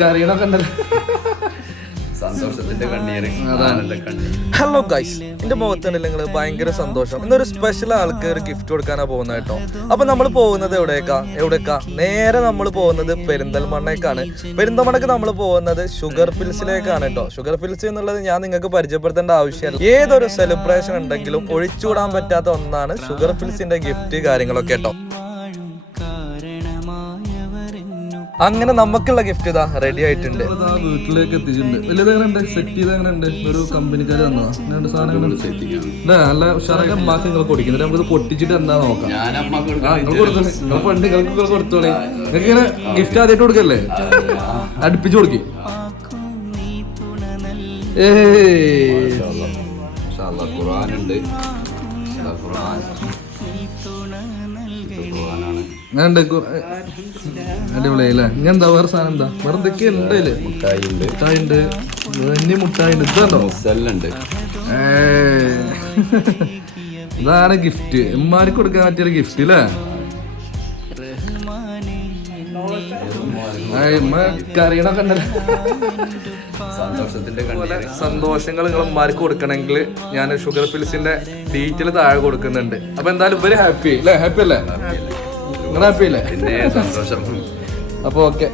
കറിയണൊക്കെ ഉണ്ടല്ലോ. സന്തോഷത്തിന്റെ കണ്ണീര്. ഹലോ ഗൈസ്, എന്റെ മുഖത്തുണ്ടല്ലോ നിങ്ങൾ ഭയങ്കര സന്തോഷം. ഇന്നൊരു സ്പെഷ്യൽ ആൾക്ക് ഒരു ഗിഫ്റ്റ് കൊടുക്കാനാ പോകുന്നത് കേട്ടോ. അപ്പൊ നമ്മൾ പോകുന്നത് എവിടേക്കാ നേരെ നമ്മൾ പോകുന്നത് പെരിന്തൽമണ്ണയ്ക്കാണ്. പെരിന്തൽമണ്ണക്ക് നമ്മൾ പോകുന്നത് ഷുഗർ ഫിൽസിലേക്കാണ് കേട്ടോ. ഷുഗർ ഫിൽസ് എന്നുള്ളത് ഞാൻ നിങ്ങൾക്ക് പരിചയപ്പെടുത്തേണ്ട ആവശ്യമില്ല. ഏതൊരു സെലിബ്രേഷൻ ഉണ്ടെങ്കിലും ഒഴിച്ചുകൂടാൻ പറ്റാത്ത ഒന്നാണ് ഷുഗർ ഫിൽസിന്റെ ഗിഫ്റ്റ് കാര്യങ്ങളൊക്കെ കേട്ടോ. അങ്ങനെ നമുക്കുള്ള ഗിഫ്റ്റ് ഇതാ റെഡി ആയിട്ടുണ്ട്. വീട്ടിലേക്ക് എത്തിച്ചിട്ടുണ്ട്. വലിയത് സെറ്റ് ചെയ്ത് അങ്ങനെ ഉണ്ട്. ഒരു കമ്പനിക്കാർ തന്നതാ. സാധനങ്ങൾ നല്ല ഉഷാറായിട്ട് അമ്മാക്ക് നിങ്ങൾ കൊടുക്കുന്നത്. നമുക്ക് പൊട്ടിച്ചിട്ട് എന്താ നോക്കാം. നിങ്ങൾക്ക് കൊടുത്തോളേ. നിങ്ങൾക്ക് ഇങ്ങനെ ഗിഫ്റ്റ് ആദ്യമായിട്ട് കൊടുക്കല്ലേ, അടുപ്പിച്ചു കൊടുക്കും. ഖുർആനുണ്ട്. അടിപൊളിയല്ലേ? ഇങ്ങനെ എന്താ വേറെ സാധനം എന്താ വേറെ എന്തൊക്കെയാ ഉണ്ടല്ലേ? മുട്ടായിണ്ട്, മുട്ടായിണ്ട്, ഇതുണ്ടോ? ഇതാണ് ഗിഫ്റ്റ്. ഉമ്മാർക്ക് കൊടുക്കാൻ പറ്റിയ ഗിഫ്റ്റ് അല്ലേ? കറിയണൊക്കെ ഉണ്ടല്ലോ. സന്തോഷങ്ങൾ നിങ്ങൾ ഉമ്മാർക്ക് കൊടുക്കണമെങ്കിൽ ഞാൻ ഷുഗർ ഫിൽസിന്റെ ഡീറ്റെയിൽ താഴെ കൊടുക്കുന്നുണ്ട്. അപ്പൊ എന്തായാലും ഇവര് ഹാപ്പി അല്ലേ? ഹാപ്പി അല്ലേ? നിങ്ങൾ ഹാപ്പി അല്ലേ? സന്തോഷം. അപ്പൊ ഓക്കെ.